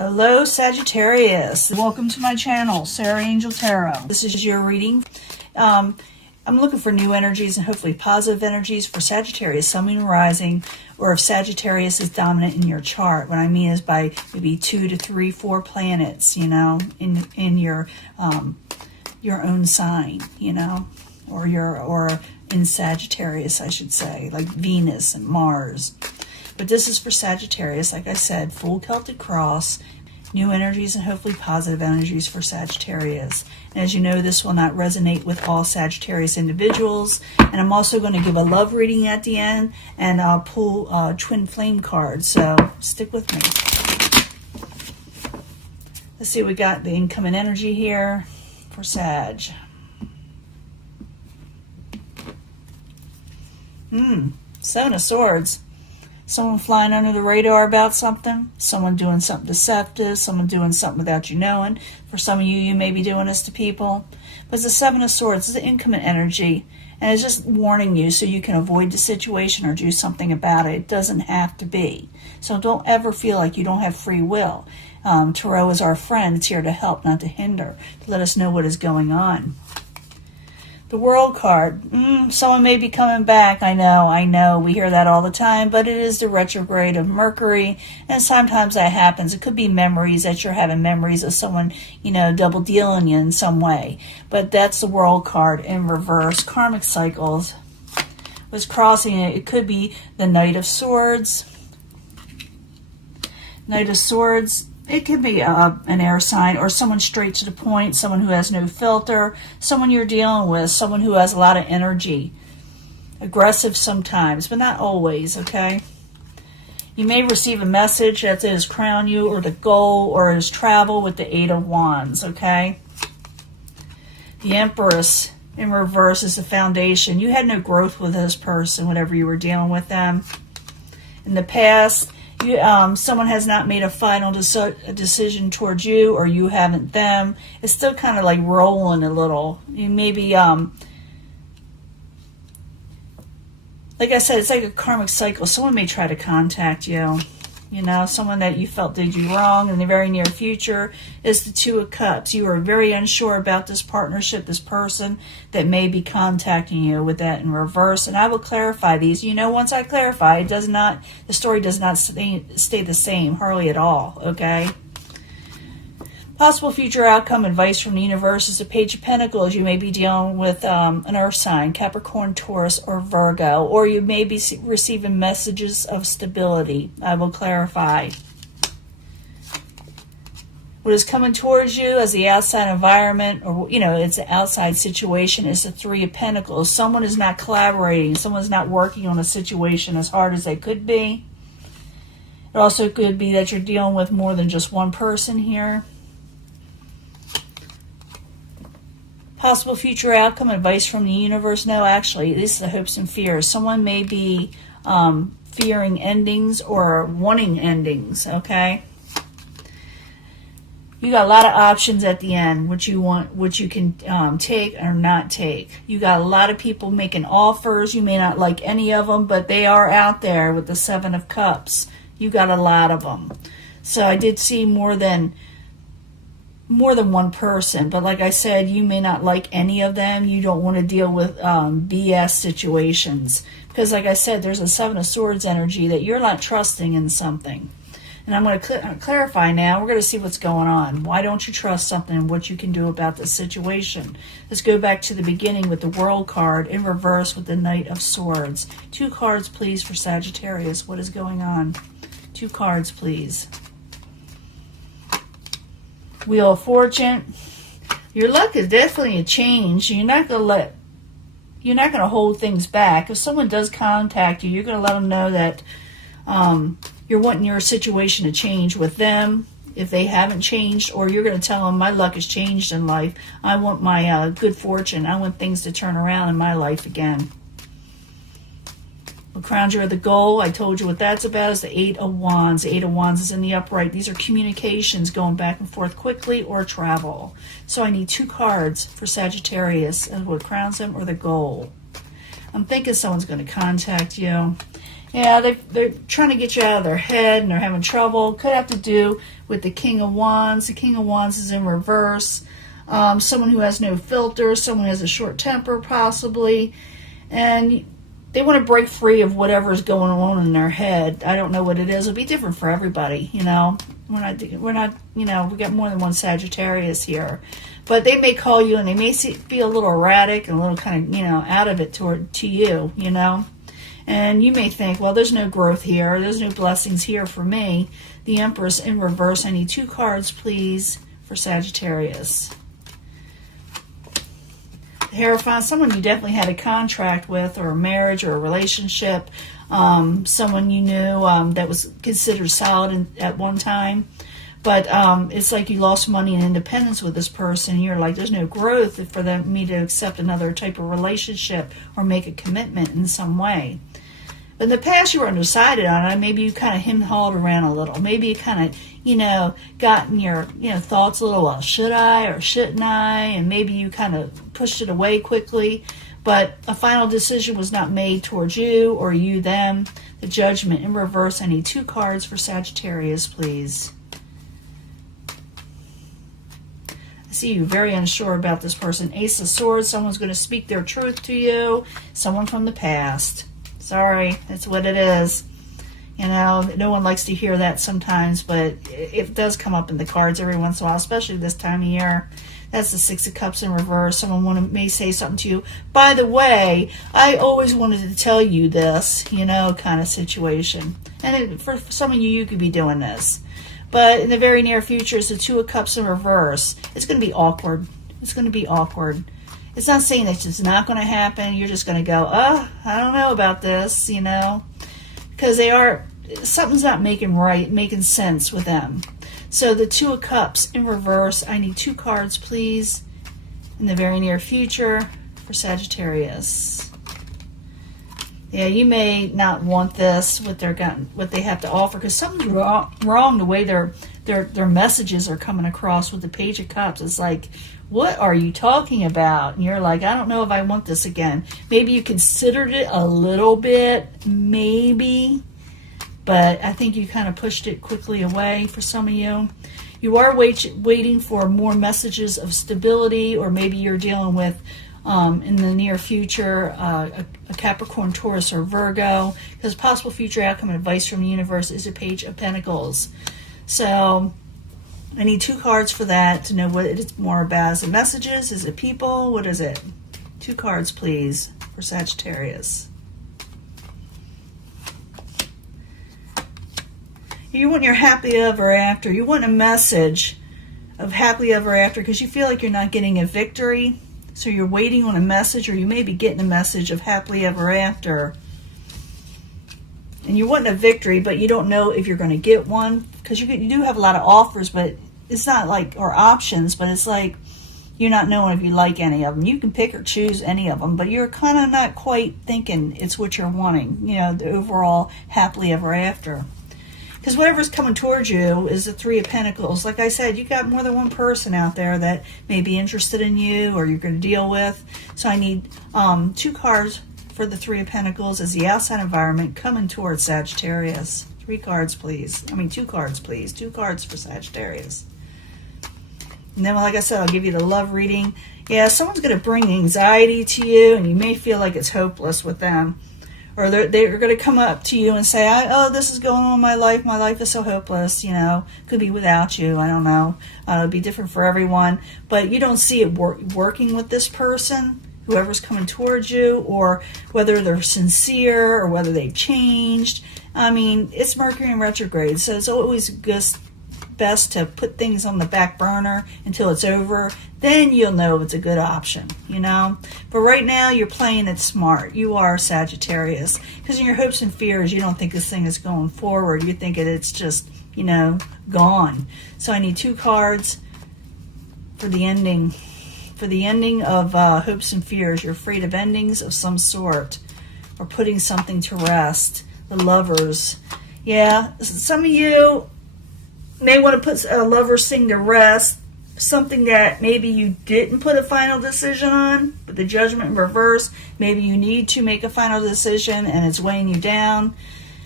Hello Sagittarius, welcome to my channel, Sarah Angel Tarot. This is your reading. I'm looking for new energies and hopefully positive energies for Sagittarius, Sun, Moon, Rising, or if Sagittarius is dominant in your chart. What I mean is by maybe 2 to 3, 4 planets, you know, in your own sign, you know, or in Sagittarius, I should say, like Venus and Mars. But this is for Sagittarius, like I said, full Celtic cross, new energies and hopefully positive energies for Sagittarius. And as you know, this will not resonate with all Sagittarius individuals. And I'm also going to give a love reading at the end, and I'll pull twin flame cards. So stick with me. Let's see, we got the incoming energy here for Sag. Seven of Swords. Someone flying under the radar about something, someone doing something deceptive, someone doing something without you knowing. For some of you, you may be doing this to people. But it's the Seven of Swords, it's the incoming energy, and it's just warning you so you can avoid the situation or do something about it. It doesn't have to be. So don't ever feel like you don't have free will. Tarot is our friend. It's here to help, not to hinder, to let us know what is going on. The World card. Someone may be coming back. I know. We hear that all the time, but it is the retrograde of Mercury, and sometimes that happens. It could be memories that you're having memories of someone, you know, double dealing you in some way. But that's the World card in reverse. Karmic cycles was crossing it. It could be the Knight of Swords. Knight of Swords. It could be an air sign or someone straight to the point, someone who has no filter, someone you're dealing with, someone who has a lot of energy. Aggressive sometimes, but not always, okay? You may receive a message that says crown you or the goal or is travel with the Eight of Wands, okay? The Empress in reverse is the foundation. You had no growth with this person, whenever you were dealing with them. In the past, someone has not made a final decision towards you, or you haven't them. It's still kind of like rolling a little. You maybe, like I said, it's like a karmic cycle. Someone may try to contact you. You know, someone that you felt did you wrong in the very near future. Is the Two of Cups. You are very unsure about this partnership, this person that may be contacting you with that in reverse. And I will clarify these. You know, once I clarify, the story does not stay the same, hardly at all, okay? Possible future outcome advice from the universe is the Page of Pentacles. You may be dealing with an earth sign, Capricorn, Taurus, or Virgo, or you may be receiving messages of stability. I will clarify. What is coming towards you as the outside environment, or, you know, it's an outside situation, is the Three of Pentacles. Someone is not collaborating. Someone's not working on a situation as hard as they could be. It also could be that you're dealing with more than just one person here. Possible future outcome, advice from the universe. No, actually, this is the hopes and fears. Someone may be fearing endings or wanting endings, okay? You got a lot of options at the end, what you want, what you can take or not take. You got a lot of people making offers. You may not like any of them, but they are out there with the Seven of Cups. You got a lot of them. So I did see more than one person, but like I said, you may not like any of them. You don't want to deal with BS situations, because like I said, there's a Seven of Swords energy that you're not trusting in something. And I'm going to clarify now. We're going to see what's going on. Why don't you trust something and what you can do about the situation? Let's go back to the beginning with the World card in reverse with the Knight of Swords. 2 cards, please, for Sagittarius. What is going on? 2 cards, please. Wheel of Fortune. Your luck is definitely a change. You're not going to hold things back. If someone does contact you, you're going to let them know that you're wanting your situation to change with them if they haven't changed, or you're going to tell them my luck has changed in life. I want my good fortune. I want things to turn around in my life again. What crowns you are the goal. I told you what that's about is the Eight of Wands. The Eight of Wands is in the upright. These are communications going back and forth quickly or travel. So I need 2 cards for Sagittarius as what crowns them or the goal. I'm thinking someone's going to contact you. Yeah, they're trying to get you out of their head and they're having trouble. Could have to do with the King of Wands. The King of Wands is in reverse. Someone who has no filter, someone who has a short temper possibly. And they want to break free of whatever's going on in their head. I don't know what it is. It'll be different for everybody, you know. We're not, you know, we got more than one Sagittarius here. But they may call you and they may be a little erratic and a little kind of, you know, out of it to you, you know. And you may think, well, there's no growth here. There's no blessings here for me. The Empress in reverse. I need 2 cards, please, for Sagittarius. The Hierophant, someone you definitely had a contract with, or a marriage or a relationship. Someone you knew that was considered solid at one time. But it's like you lost money and independence with this person. You're like, there's no growth for me to accept another type of relationship or make a commitment in some way. But in the past, you were undecided on it. Maybe you kind of hem-hawed around a little. Maybe you kind of, you know, gotten your, you know, thoughts a little, well, should I or shouldn't I? And maybe you kind of pushed it away quickly. But a final decision was not made towards you or you them. The Judgment in reverse. I need 2 cards for Sagittarius, please. I see you very unsure about this person. Ace of Swords. Someone's going to speak their truth to you. Someone from the past. Sorry, that's what it is. You know, no one likes to hear that sometimes, but it does come up in the cards every once in a while, especially this time of year. That's the 6 of Cups in reverse. Someone may say something to you. By the way, I always wanted to tell you this, you know, kind of situation. And for some of you, you could be doing this. But in the very near future, it's the 2 of Cups in reverse. It's going to be awkward. It's going to be awkward. It's not saying that it's not going to happen. You're just going to go, I don't know about this, you know. Because something's not making sense with them. So the 2 of Cups in reverse. I need 2 cards, please, in the very near future for Sagittarius. Yeah, you may not want this, what they have to offer, because something's wrong the way their messages are coming across with the Page of Cups. It's like, what are you talking about? And you're like, I don't know if I want this again. Maybe you considered it a little bit, maybe, but I think you kind of pushed it quickly away for some of you. You are waiting for more messages of stability, or maybe you're dealing with, in the near future, a Capricorn, Taurus, or Virgo, because possible future outcome and advice from the universe is a Page of Pentacles. So I need 2 cards for that to know what it's more about. Is it messages? Is it people? What is it? 2 cards, please, for Sagittarius. You want your happily ever after. You want a message of happily ever after because you feel like you're not getting a victory. So you're waiting on a message, or you may be getting a message of happily ever after. And you want a victory, but you don't know if you're going to get one, because you do have a lot of offers, but it's not like, or options, but it's like you're not knowing if you like any of them. You can pick or choose any of them, but you're kind of not quite thinking it's what you're wanting, you know, the overall happily ever after. Because whatever's coming towards you is the 3 of Pentacles. Like I said, you got more than one person out there that may be interested in you or you're going to deal with. So I need 2 cards for the 3 of Pentacles as the outside environment coming towards Sagittarius. 3 cards, please. 2 cards, please. 2 cards for Sagittarius. And then, like I said, I'll give you the love reading. Yeah, someone's going to bring anxiety to you, and you may feel like it's hopeless with them. Or they're going to come up to you and say, this is going on in my life. My life is so hopeless, you know. Could be without you. I don't know. It'll be different for everyone. But you don't see it working with this person, whoever's coming towards you, or whether they're sincere or whether they've changed. It's Mercury in retrograde, so it's always best to put things on the back burner until it's over. Then you'll know if it's a good option, you know. But right now, you're playing it smart. You are Sagittarius. Because in your hopes and fears, you don't think this thing is going forward. You think it's just, you know, gone. So I need 2 cards for the ending. For the ending of hopes and fears. You're afraid of endings of some sort. Or putting something to rest. The Lovers. Yeah, some of you may want to put a Lovers thing to rest. Something that maybe you didn't put a final decision on, but the Judgment in reverse, maybe you need to make a final decision and it's weighing you down.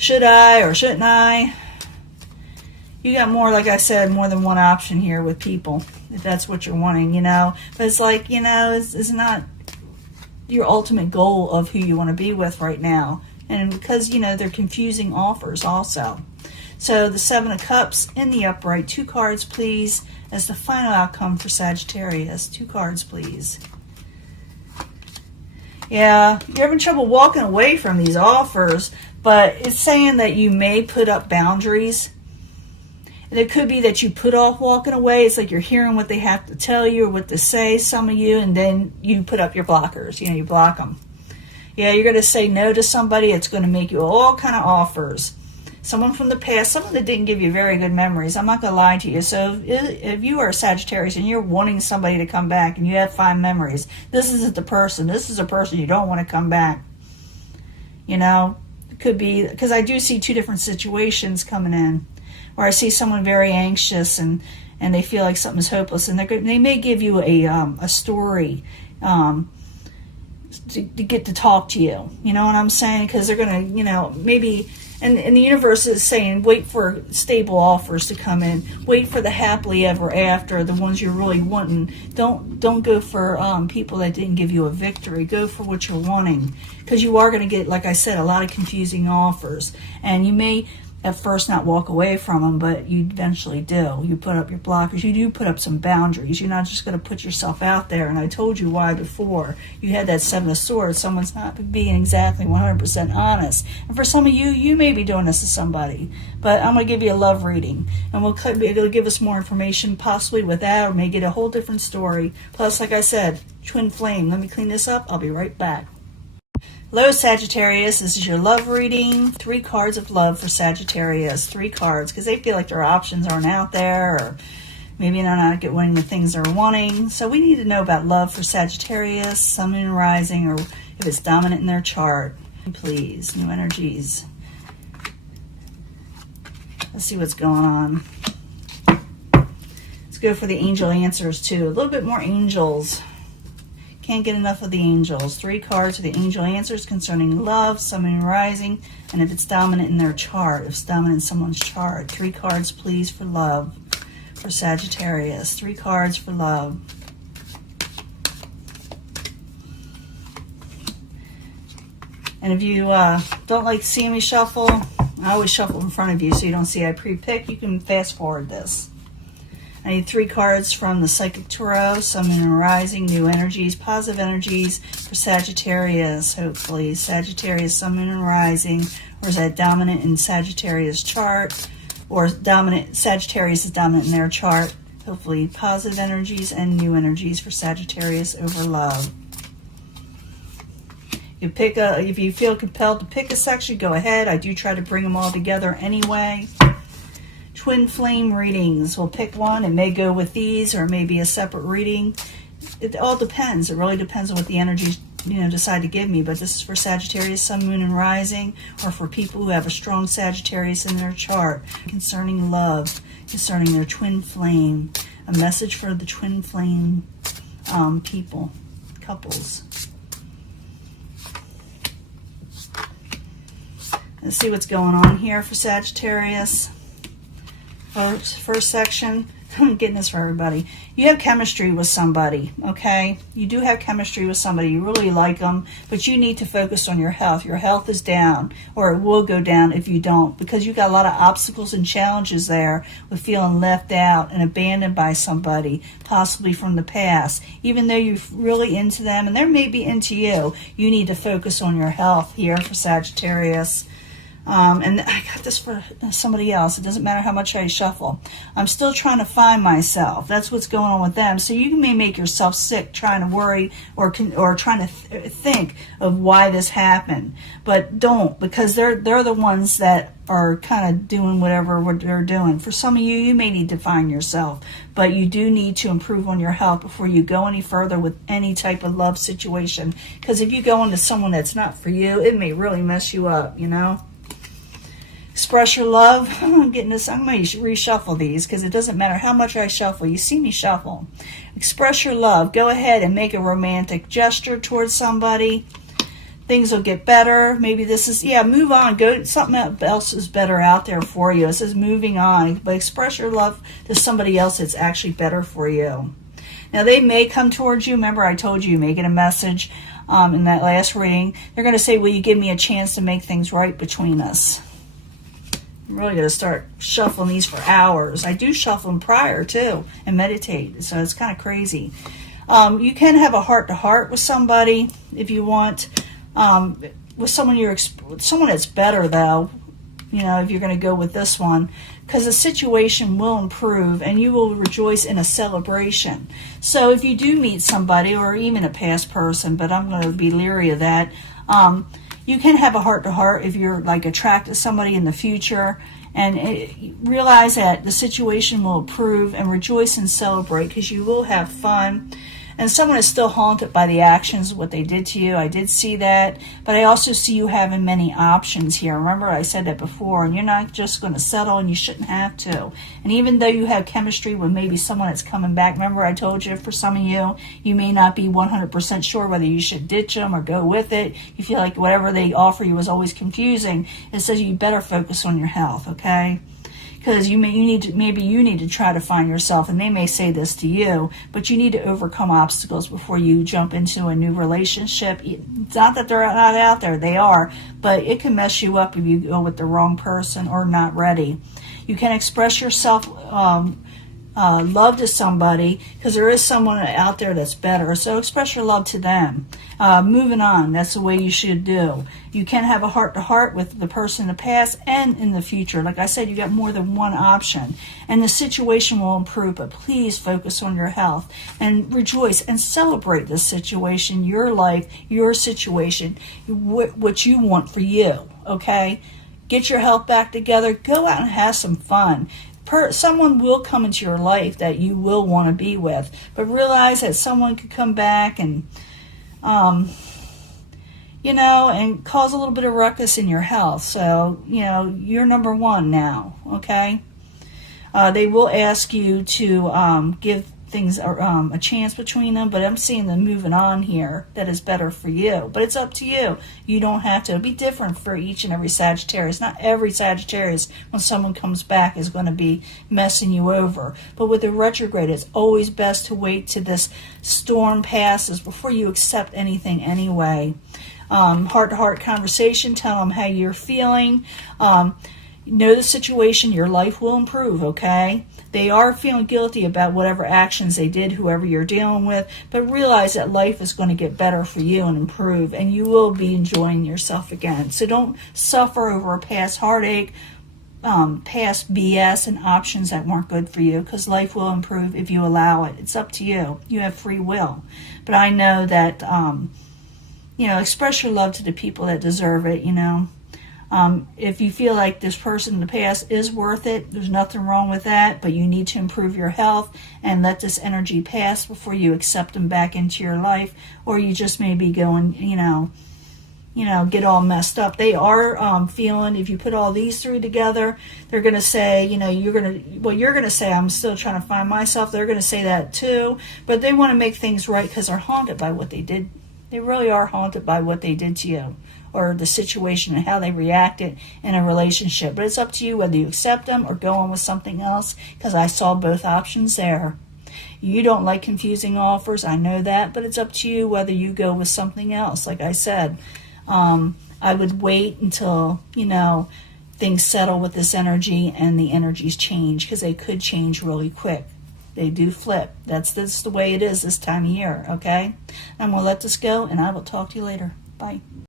should I or shouldn't I? You got more, like I said, more than one option here with people, if that's what you're wanting, you know. But it's like, you know, it's not your ultimate goal of who you want to be with right now. And because, you know, they're confusing offers also. So the Seven of Cups in the upright. 2 cards, please, as the final outcome for Sagittarius. 2 cards, please. Yeah, you're having trouble walking away from these offers, but it's saying that you may put up boundaries. And it could be that you put off walking away. It's like you're hearing what they have to tell you or what to say, some of you, and then you put up your blockers. You know, you block them. Yeah, you're going to say no to somebody. It's going to make you all kind of offers. Someone from the past, someone that didn't give you very good memories. I'm not going to lie to you. So if you are a Sagittarius and you're wanting somebody to come back and you have fond memories, this isn't the person. This is a person you don't want to come back. You know, it could be, because I do see 2 different situations coming in. Or I see someone very anxious and they feel like something's hopeless, and they may give you a story to get to talk to you. You know what I'm saying? Because they're going to, you know, maybe, and the universe is saying wait for stable offers to come in. Wait for the happily ever after, the ones you're really wanting. Don't go for people that didn't give you a victory. Go for what you're wanting, because you are going to get, like I said, a lot of confusing offers, and you may at first not walk away from them, but you eventually do. You put up your blockers. You do put up some boundaries. You're not just going to put yourself out there. And I told you why before. You had that 7 of Swords. Someone's not being exactly 100% honest. And for some of you, you may be doing this to somebody. But I'm going to give you a love reading. And it'll give us more information, possibly with that, or may get a whole different story. Plus, like I said, twin flame. Let me clean this up. I'll be right back. Hello, Sagittarius. This is your love reading. 3 cards of love for Sagittarius. 3 cards, because they feel like their options aren't out there, or maybe they're not getting the things they're wanting. So we need to know about love for Sagittarius, Sun, Moon, Rising, or if it's dominant in their chart. Please, new energies. Let's see what's going on. Let's go for the angel answers, too. A little bit more angels. Can't get enough of the angels. 3 cards for the angel answers concerning love, Sun, Moon, Rising, and if it's dominant in their chart, if it's dominant in someone's chart. 3 cards, please, for love for Sagittarius. 3 cards for love. And if you don't like seeing me shuffle, I always shuffle in front of you so you don't see I pre-pick. You can fast forward this. I need 3 cards from the Psychic Tarot, Sun, Moon, and Rising, new energies, positive energies for Sagittarius, hopefully. Sagittarius, Sun, Moon, and Rising, or is that dominant in Sagittarius chart, or Sagittarius is dominant in their chart. Hopefully positive energies and new energies for Sagittarius over love. If you feel compelled to pick a section, go ahead. I do try to bring them all together anyway. Twin flame readings. We'll pick one. It may go with these, or maybe a separate reading. It all depends. It really depends on what the energies, decide to give me. But this is for Sagittarius, Sun, Moon, and Rising, or for people who have a strong Sagittarius in their chart concerning love, concerning their twin flame. A message for the twin flame people, couples. Let's see what's going on here for Sagittarius. First section, I'm getting this for everybody. You have chemistry with somebody, okay? You do have chemistry with somebody. You really like them, but you need to focus on your health. Your health is down, or it will go down if you don't, because you got a lot of obstacles and challenges there with feeling left out and abandoned by somebody, possibly from the past. Even though you're really into them, and they may be into you, you need to focus on your health here for Sagittarius. And I got this for somebody else. It doesn't matter how much I shuffle. I'm still trying to find myself. That's what's going on with them. So you may make yourself sick trying to worry or trying to think of why this happened. But don't, because they're the ones that are kind of doing whatever they're doing. For some of you, you may need to find yourself. But you do need to improve on your health before you go any further with any type of love situation. Because if you go into someone that's not for you, it may really mess you up, Express your love. I'm getting this. I'm going to reshuffle these because it doesn't matter how much I shuffle. You see me shuffle. Express your love. Go ahead and make a romantic gesture towards somebody things will get better. Maybe this is, yeah, move on. Go, something else is better out there for you. It says moving on, but express your love to somebody else that's actually better for you. Now, they may come towards you. Remember, I told you may get a message in that last reading. They're going to say, will you give me a chance to make things right between us? I'm really going to start shuffling these for hours. I do shuffle them prior, too, and meditate, so it's kind of crazy. You can have a heart-to-heart with somebody if you want. With someone that's better, though, you know, if you're going to go with this one, because the situation will improve and you will rejoice in a celebration. So if you do meet somebody, or even a past person, but I'm going to be leery of that, you can have a heart-to-heart if you're like attracted to somebody in the future, and realize that the situation will improve and rejoice and celebrate, because you will have fun. And someone is still haunted by the actions of what they did to you. I did see that. But I also see you having many options here. Remember, I said that before. And you're not just going to settle, and you shouldn't have to. And even though you have chemistry with maybe someone that's coming back, remember I told you, for some of you, you may not be 100% sure whether you should ditch them or go with it. You feel like whatever they offer you is always confusing. It says you better focus on your health, okay? Because maybe you need to try to find yourself, and they may say this to you, but you need to overcome obstacles before you jump into a new relationship. It's not that they're not out there, they are, but it can mess you up if you go with the wrong person or not ready. You can express yourself love to somebody, because there is someone out there that's better, so express your love to them. Moving on, that's the way you should do. You can have a heart-to-heart with the person in the past and in the future. Like I said, you got more than one option, and the situation will improve, but please focus on your health and rejoice and celebrate this situation, your life, your situation, what you want for you, okay? Get your health back together. Go out and have some fun. Someone will come into your life that you will want to be with, but realize that someone could come back and, you know, and cause a little bit of ruckus in your health. So, you know, you're number one now, okay? They will ask you to give things a chance between them, but I'm seeing them moving on here that is better for you. But it's up to you. You don't have to. It'll be different for each and every Sagittarius. Not every Sagittarius, when someone comes back, is going to be messing you over. But with the retrograde, it's always best to wait till this storm passes before you accept anything anyway. Heart-to-heart conversation. Tell them how you're feeling. Know the situation. Your life will improve, okay? They are feeling guilty about whatever actions they did, whoever you're dealing with, but realize that life is going to get better for you and improve, and you will be enjoying yourself again. So don't suffer over a past heartache, past BS and options that weren't good for you, because life will improve if you allow it. It's up to you. You have free will. But I know that, you know, express your love to the people that deserve it, you know. If you feel like this person in the past is worth it, there's nothing wrong with that, but you need to improve your health and let this energy pass before you accept them back into your life, or you just may be going, you know, get all messed up. They are feeling, if you put all these three together, they're going to say, you know, you're going to say, I'm still trying to find myself. They're going to say that too, but they want to make things right because they're haunted by what they did. They really are haunted by what they did to you, or the situation and how they reacted in a relationship. But it's up to you whether you accept them or go on with something else, because I saw both options there. You don't like confusing offers, I know that, but it's up to you whether you go with something else. Like I said, I would wait until, you know, things settle with this energy and the energies change, because they could change really quick. They do flip. That's the way it is this time of year, okay? I'm going to let this go, and I will talk to you later. Bye.